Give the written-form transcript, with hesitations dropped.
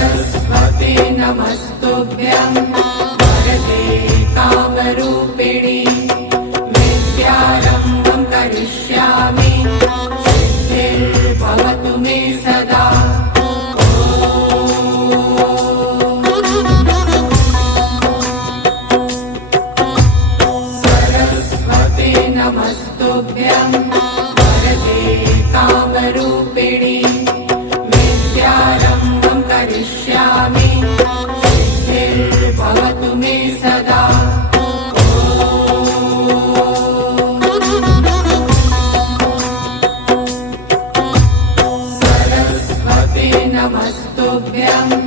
सरस्वते नमस्तुभ्यं वरदे कामरूपिणि विद्यारम्भं करिष्यामि सिद्धिर्भवतु मे सदा। सरस्वते नमस्तुभ्यं वरदे कामरूपिणि विद्यारम्भं करिष्यामि सिद्धिर्भवतु मे सदा। सरस्वते नमस्तुभ्यं